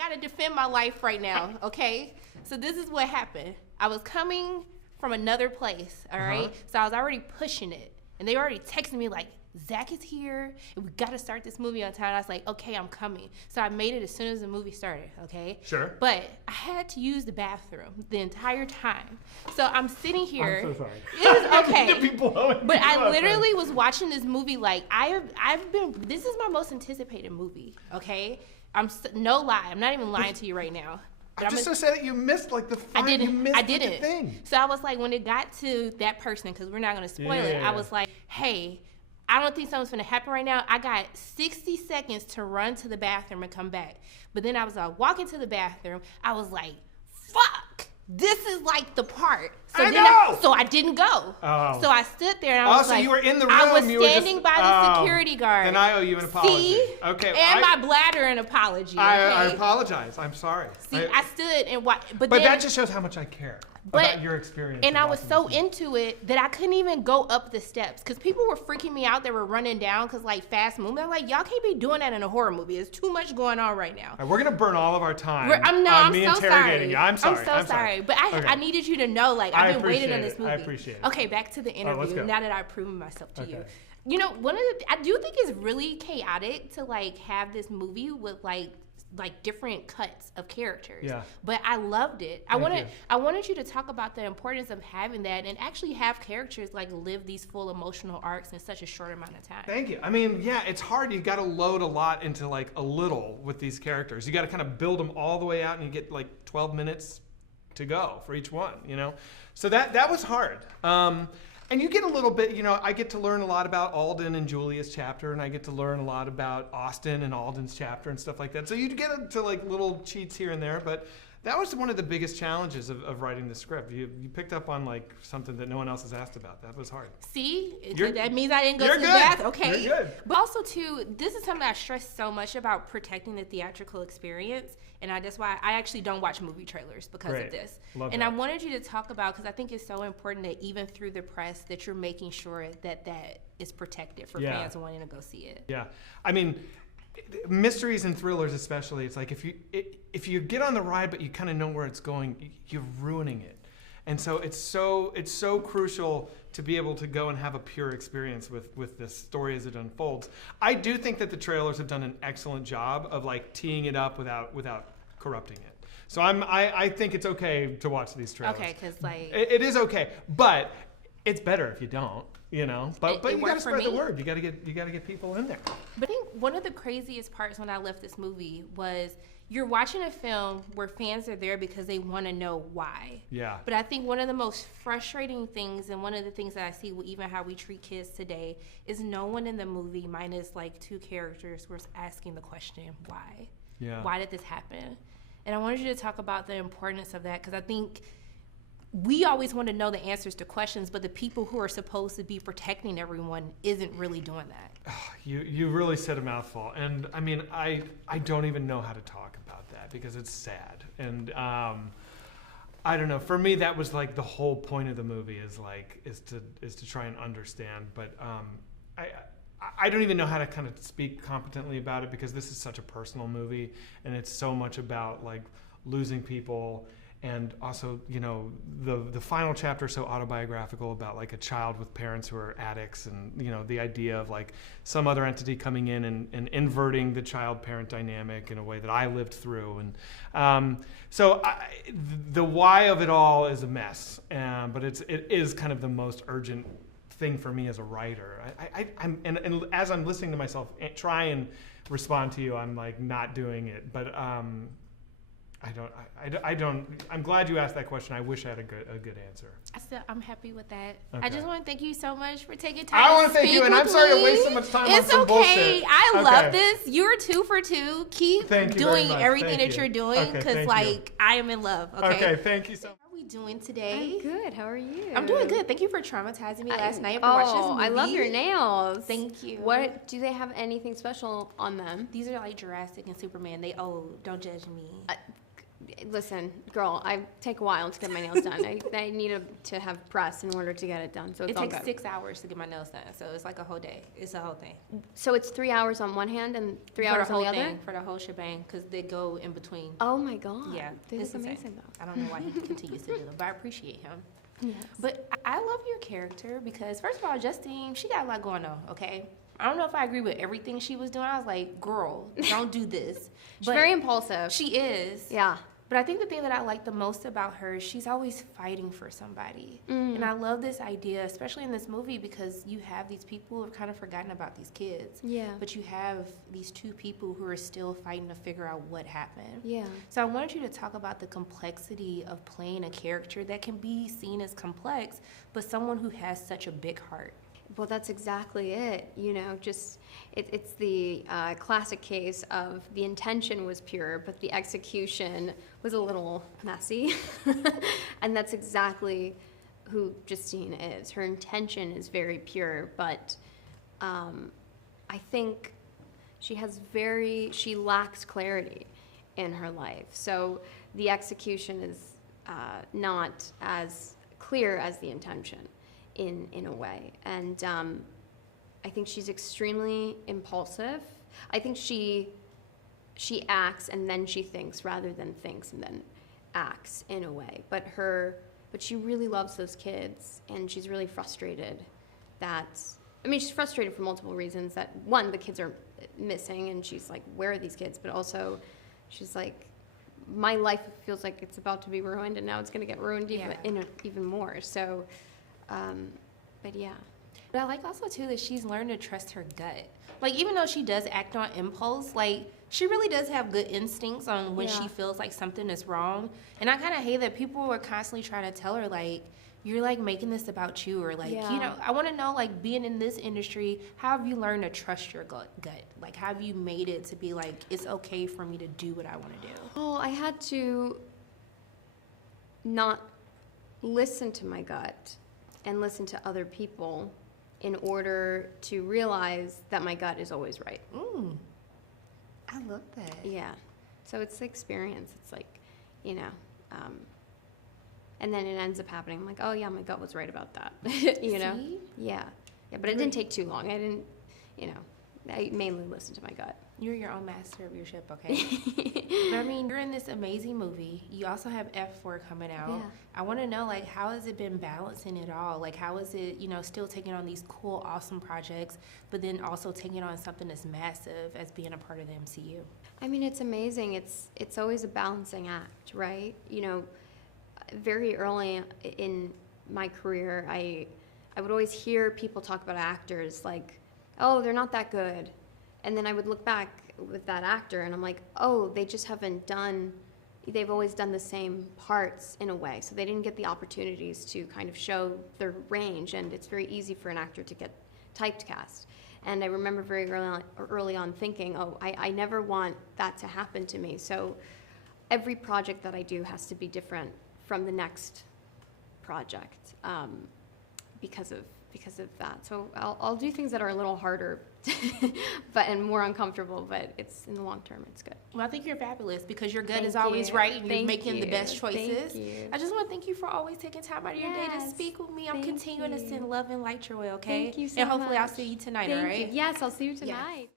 got to defend my life right now, okay? So this is what happened. I was coming from another place, all right? So I was already pushing it. And they already texted me like, Zach is here, and we got to start this movie on time. And I was like, okay, I'm coming. So I made it as soon as the movie started, okay? Sure. But I had to use the bathroom the entire time. So I'm sitting here. I'm so sorry. It was okay. But I literally was watching this movie like, this is my most anticipated movie, okay? No lie, I'm not even lying to you right now. I'm just so sad that you missed like the fun. I didn't. The thing. So I was like, when it got to that person, because we're not going to spoil it, I was like, hey, I don't think something's going to happen right now. I got 60 seconds to run to the bathroom and come back. But then I was walking to the bathroom. I was like, fuck. This is like the part. So I didn't go. Oh. So I stood there and I was like, so you were in the room. I was standing by the security guard. Then I owe you an apology. See? Okay. And my bladder an apology. Okay? I apologize. I'm sorry. See, I stood and watched. But that just shows how much I care about your experience. And I was so into it that I couldn't even go up the steps because people were freaking me out. They were running down because like fast movement. I'm like, y'all can't be doing that in a horror movie. There's too much going on right now. Right, we're gonna burn all of our time. I'm me so interrogating sorry. you. I'm sorry. I'm so sorry. But I needed you to know, like, I've been waiting on this movie. I appreciate it. Okay, back to the interview. Now that I've proven myself to you. You know, I do think it's really chaotic to like have this movie with like different cuts of characters. Yeah. But I loved it. I wanted you to talk about the importance of having that and actually have characters like live these full emotional arcs in such a short amount of time. Thank you. I mean, yeah, it's hard. You got to load a lot into like a little with these characters. You got to kind of build them all the way out, and you get like 12 minutes to go for each one, you know? So that was hard. And you get a little bit, you know, I get to learn a lot about Alden and Julia's chapter, and I get to learn a lot about Austin and Alden's chapter and stuff like that. So you get into like little cheats here and there, but that was one of the biggest challenges of writing the script. You picked up on like something that no one else has asked about. That was hard. See, that means I didn't go to the bath. Okay. You're good. But also too, this is something I stress so much about protecting the theatrical experience. And that's why I actually don't watch movie trailers because of this. I wanted you to talk about, because I think it's so important that even through the press that you're making sure that is protected for fans wanting to go see it. Yeah. I mean, mysteries and thrillers especially, it's like if you get on the ride but you kind of know where it's going, you're ruining it. And so it's so crucial to be able to go and have a pure experience with this story as it unfolds. I do think that the trailers have done an excellent job of like teeing it up without corrupting it. So I think it's okay to watch these trailers. Okay, because like it is okay, but it's better if you don't. You know, but you got to spread the word. You got to get people in there. But I think one of the craziest parts when I left this movie was you're watching a film where fans are there because they want to know why. Yeah. But I think one of the most frustrating things, and one of the things that I see with even how we treat kids today, is no one in the movie, minus like two characters, was asking the question, why? Yeah. Why did this happen? And I wanted you to talk about the importance of that, because I think we always want to know the answers to questions, but the people who are supposed to be protecting everyone isn't really doing that. Oh, you really said a mouthful. And I mean, I don't even know how to talk about that because it's sad. And I don't know. For me, that was like the whole point of the movie is to try and understand. But I don't even know how to kind of speak competently about it because this is such a personal movie, and it's so much about like losing people. And also, you know, the final chapter is so autobiographical about like a child with parents who are addicts, and you know, the idea of like some other entity coming in and inverting the child-parent dynamic in a way that I lived through. And the why of it all is a mess, but it is kind of the most urgent thing for me as a writer. And as I'm listening to myself try and respond to you, I'm like not doing it, but. I don't. I'm glad you asked that question. I wish I had a good answer. I'm happy with that. Okay. I just want to thank you so much for taking time. I want to thank you, and I'm sorry to waste so much time on some bullshit. It's okay. I love this. You're 2 for 2. Keep doing everything that you're doing, because I am in love. Okay, thank you so much. How are we doing today? I'm good. How are you? I'm doing good. Thank you for traumatizing me last night for watching this movie. I love your nails. Thank you. What do they have anything special on them? These are like Jurassic and Superman. Don't judge me. Listen, girl, I take a while to get my nails done. I need to have press in order to get it done. So it all takes good. 6 hours to get my nails done. So it's like a whole day. It's a whole thing. So it's 3 hours on one hand and 3 For hours the on whole the other? thing, for the whole shebang, because they go in between. Oh my God. Yeah, This it's is insane. amazing though. I don't know why he continues to do it, but I appreciate him. Yes. But I love your character because, first of all, Justine, she got a lot going on, okay? I don't know if I agree with everything she was doing. I was like, girl, don't do this. She's But very impulsive. she is. Yeah. But I think the thing that I like the most about her is she's always fighting for somebody. And I love this idea, especially in this movie, because you have these people who have kind of forgotten about these kids. Yeah. But you have these two people who are still fighting to figure out what happened. Yeah. So I wanted you to talk about the complexity of playing a character that can be seen as complex, but someone who has such a big heart. Well, that's exactly it. You know, just it's the classic case of the intention was pure, but the execution was a little messy. And that's exactly who Justine is. Her intention is very pure, but I think she lacks clarity in her life. So the execution is not as clear as the intention. In a way, and I think she's extremely impulsive. I think she acts and then she thinks rather than thinks and then acts in a way. But she really loves those kids, and she's really frustrated she's frustrated for multiple reasons. That one, the kids are missing, and she's like, where are these kids? But also, she's like, my life feels like it's about to be ruined, and now it's going to get ruined even more. So. But yeah. But I like also too that she's learned to trust her gut. Like, even though she does act on impulse, like, she really does have good instincts on when she feels like something is wrong. And I kind of hate that people are constantly trying to tell her, like, you're like making this about you, or like, you know, I want to know, like, being in this industry, how have you learned to trust your gut? Like, how have you made it to be like, it's okay for me to do what I want to do? Well, I had to not listen to my gut and listen to other people in order to realize that my gut is always right. I love that. Yeah. So it's the experience. It's like, you know, and then it ends up happening. I'm like, oh yeah, my gut was right about that. you know? Yeah. Yeah, but it didn't take too long. I didn't, you know, I mainly listened to my gut. You're your own master of your ship, okay? But I mean, you're in this amazing movie. You also have F4 coming out. Yeah. I want to know, like, how has it been balancing it all? Like, how is it, you know, still taking on these cool, awesome projects, but then also taking on something as massive as being a part of the MCU? I mean, it's amazing. It's always a balancing act, right? You know, very early in my career, I would always hear people talk about actors like, oh, they're not that good. And then I would look back with that actor and I'm like, oh, they've always done the same parts in a way. So they didn't get the opportunities to kind of show their range, and it's very easy for an actor to get typecast. And I remember very early on thinking, oh, I never want that to happen to me. So every project that I do has to be different from the next project because of that. So I'll do things that are a little harder and more uncomfortable, but it's in the long term, it's good. Well, I think you're fabulous because your gut is always right and you're making the best choices. Thank you. I just want to thank you for always taking time out of your day to speak with me. I'm continuing to send love and light your way, okay? Thank you so And hopefully much. I'll see you tonight, Thank all right? you. Yes, I'll see you tonight. Yes.